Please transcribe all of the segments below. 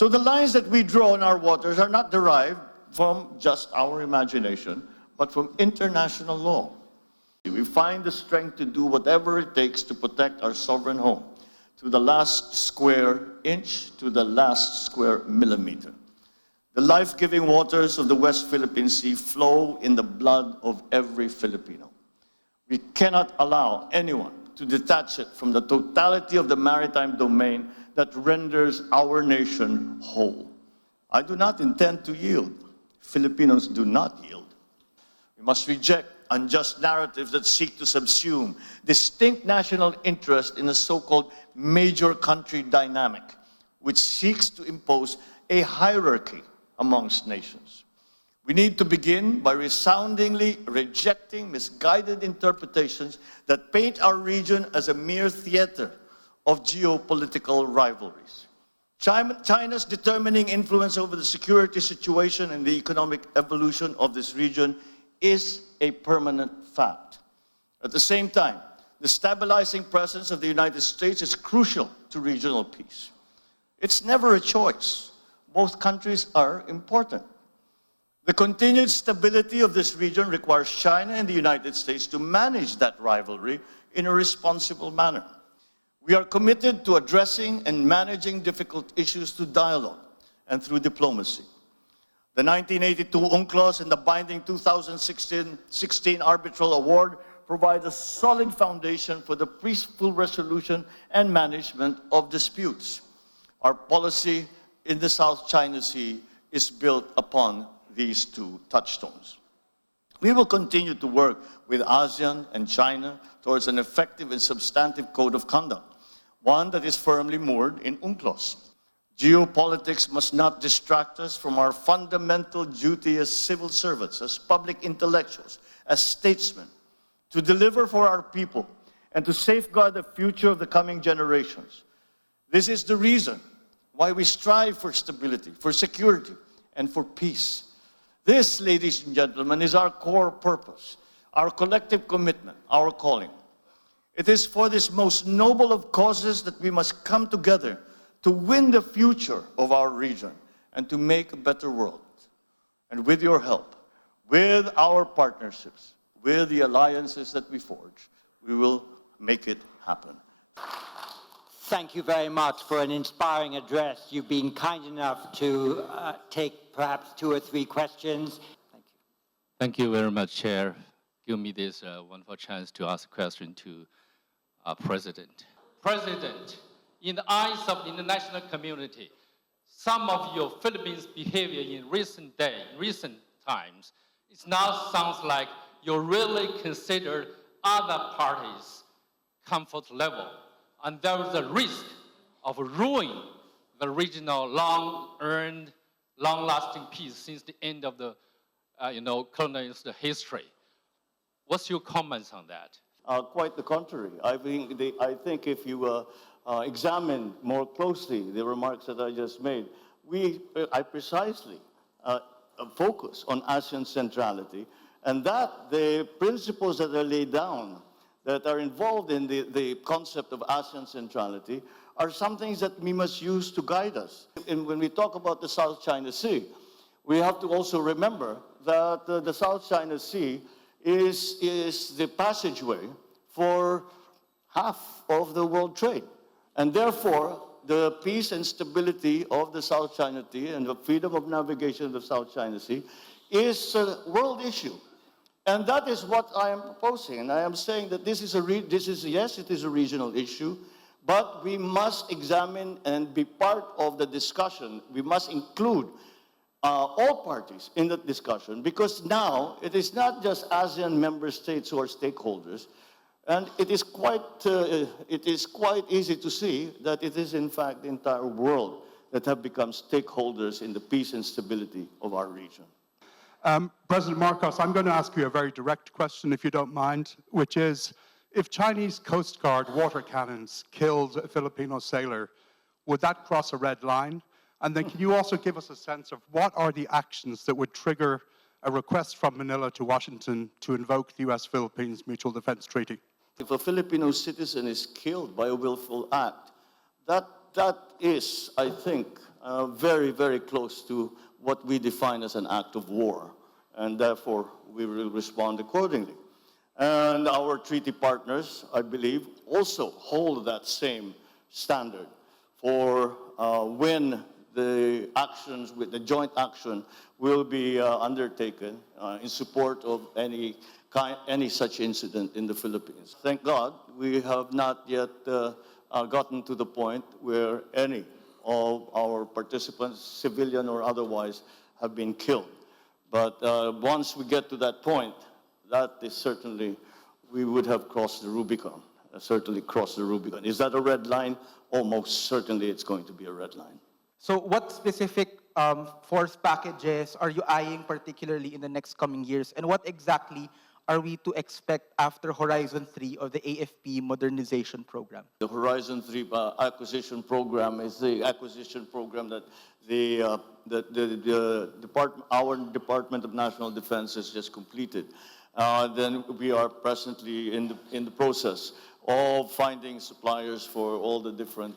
So the lines that we draw in our waters are not derived from just our imagination, but from international law. We find the strength to do whatever it takes to protect our sovereign home, to the last square inch, to the last square millimeter. The life-giving waters of the West Philippine Sea flow in the blood of every Filipino. We cannot allow anyone to detach it from the totality of the maritime domain that renders our nation whole. I do not intend to yield. Filipinos do not yield. We must reject unjust narratives that seek to subsume distinct national interest in a so-called major country dynamic, which seeks to impose a hierarchy amongst nations. We need to begin by resoundingly rejecting misguided interpretations that paint our region as a mere theater of geopolitical rivalries. China's determining influence over the security situation and the economic evolution of this region is a permanent fact. At the same time, the stabilizing presence of the United States is crucial to regional peace. It's never a choice. Both countries are important. The continued stability of this region requires China and the United States to manage that rivalry in a responsible manner. We are committed to addressing and managing difficult issues through dialogue and through diplomacy. The 1982 UNCLOS and the binding 2016 Arbitral Award provide a solid foundation for the peaceful resolution and management of disputes. Our policy in the South China Sea is built upon these two touchstones. We will continue to work with ASEAN and China towards an effective and substantive code of conduct, one that is firmly moored in UNCLOS. Geopolitics must not distract us from our fundamental duty as civil servants, as public intellectuals, as statesmen, to deliver for our people and to safeguard the future of the coming generations. This is the reason why we strive for stability, for security, and for peace. This, ladies and gentlemen, is our core purpose, our collective commitment, our calling. It is for this most noble of causes that we must come together to win the future of our region and to make a better world. And with your help, with our partnerships, with the alliances that we forge, we will make it happen. Thank you very much for an inspiring address. You've been kind enough to take perhaps 2 or 3 questions. Thank you. Thank you very much, Chair. Give me this wonderful chance to ask a question to President. President, in the eyes of the international community, some of your Philippines' behavior in recent times, it now sounds like you really consider other parties' comfort level, and there is a risk of ruining the regional long-earned, long-lasting peace since the end of the colonialist history. What's your comments on that? Quite the contrary. I think if you examine more closely the remarks that I just made, I precisely focus on ASEAN centrality, and that the principles that are laid down that are involved in the concept of ASEAN centrality are some things that we must use to guide us. And when we talk about the South China Sea, we have to also remember that the South China Sea is the passageway for half of the world trade. And therefore, the peace and stability of the South China Sea and the freedom of navigation of the South China Sea is a world issue. And that is what I am proposing. And I am saying that yes, it is a regional issue, but we must examine and be part of the discussion. We must include all parties in that discussion, because now it is not just ASEAN member states who are stakeholders, and it is quite easy to see that it is in fact the entire world that have become stakeholders in the peace and stability of our region. President Marcos, I'm going to ask you a very direct question, if you don't mind, which is, if Chinese Coast Guard water cannons killed a Filipino sailor, would that cross a red line? And then can you also give us a sense of what are the actions that would trigger a request from Manila to Washington to invoke the U.S.-Philippines Mutual Defense Treaty? If a Filipino citizen is killed by a willful act, that is, I think, very, very close to what we define as an act of war, and therefore we will respond accordingly. And our treaty partners, I believe, also hold that same standard for when the actions, with the joint action, will be undertaken in support of any such incident in the Philippines. Thank God, we have not yet gotten to the point where any of our participants, civilian or otherwise, have been killed. But once we get to that point, that is certainly, we would have crossed the Rubicon, certainly crossed the Rubicon. Is that a red line? Almost certainly it's going to be a red line. So what specific force packages are you eyeing particularly in the next coming years? And what exactly are we to expect after Horizon 3 of the AFP modernization program? The Horizon 3 acquisition program is the acquisition program that our Department of National Defense has just completed. Then we are presently in the process of finding suppliers for all the different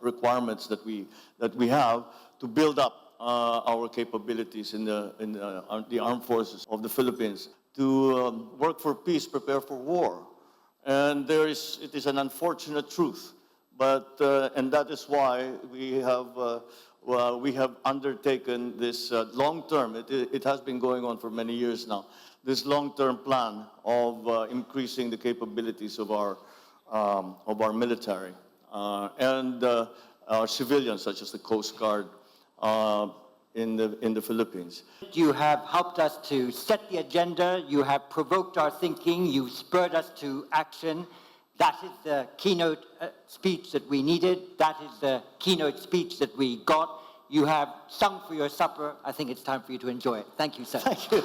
requirements that we have to build up our capabilities in the armed forces of the Philippines to work for peace, prepare for war. And it is an unfortunate truth, but and that is why we have undertaken this long-term. It has been going on for many years now. This long-term plan of increasing the capabilities of our military and our civilians, such as the Coast Guard in the Philippines. You have helped us to set the agenda. You have provoked our thinking. You've spurred us to action. That is the keynote speech that we needed. That is the keynote speech that we got. You have sung for your supper. I think it's time for you to enjoy it. Thank you, sir. Thank you.